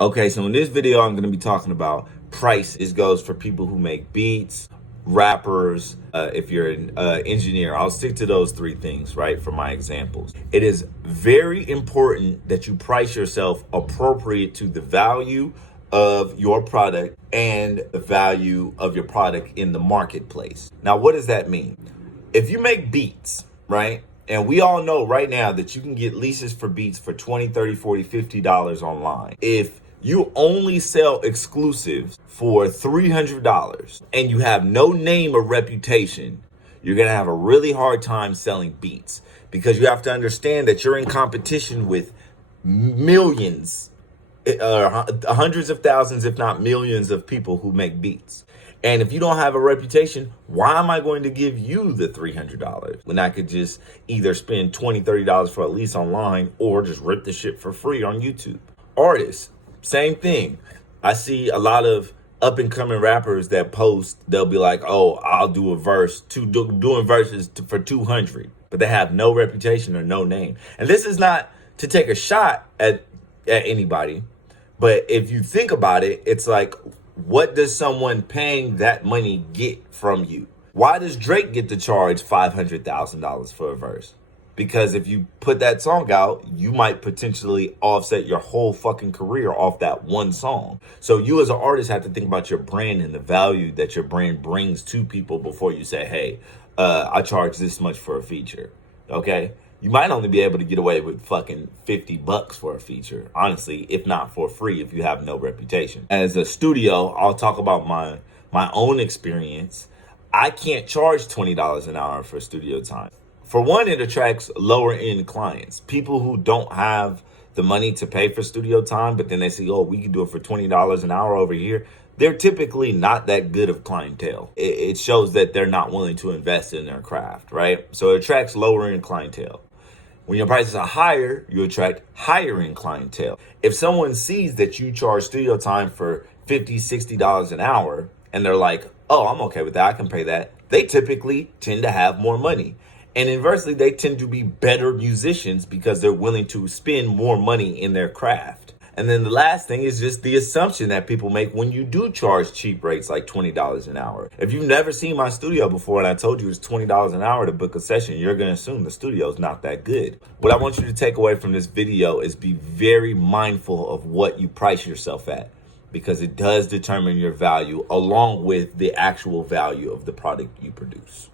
Okay, so in this video, I'm going to be talking about price. This goes for people who make beats, rappers, if you're an engineer. I'll stick to those three things, right, for my examples. It is very important that you price yourself appropriate to the value of your product and the value of your product in the marketplace. Now, what does that mean? If you make beats, right? And we all know right now that you can get leases for beats for $20, $30, $40, $50 online. If you only sell exclusives for $300 and you have no name or reputation, you're going to have a really hard time selling beats, because you have to understand that you're in competition with millions, hundreds of thousands, if not millions of people who make beats. And if you don't have a reputation, why am I going to give you the $300 when I could just either spend $20, $30 for a lease online or just rip the shit for free on YouTube? Artists, same thing. I see a lot of up and coming rappers that post, they'll be like, oh, I'll do a verse, doing verses for 200, but they have no reputation or no name. And this is not to take a shot at anybody, but if you think about it, it's like, what does someone paying that money get from you? Why does Drake get to charge $500,000 for a verse? Because if you put that song out, you might potentially offset your whole fucking career off that one song. So you as an artist have to think about your brand and the value that your brand brings to people before you say, hey, I charge this much for a feature, okay? You might only be able to get away with fucking $50 for a feature, honestly, if not for free, if you have no reputation. As a studio, I'll talk about my own experience. I can't charge $20 an hour for studio time. For one, it attracts lower end clients, people who don't have the money to pay for studio time, but then they say, oh, we can do it for $20 an hour over here. They're typically not that good of clientele. It shows that they're not willing to invest in their craft, right? So it attracts lower end clientele. When your prices are higher, you attract higher end clientele. If someone sees that you charge studio time for $50, $60 an hour, and they're like, oh, I'm okay with that, I can pay that, they typically tend to have more money. And inversely, they tend to be better musicians because they're willing to spend more money in their craft. And then the last thing is just the assumption that people make when you do charge cheap rates like $20 an hour. If you've never seen my studio before and I told you it's $20 an hour to book a session, you're going to assume the studio is not that good. What I want you to take away from this video is be very mindful of what you price yourself at, because it does determine your value along with the actual value of the product you produce.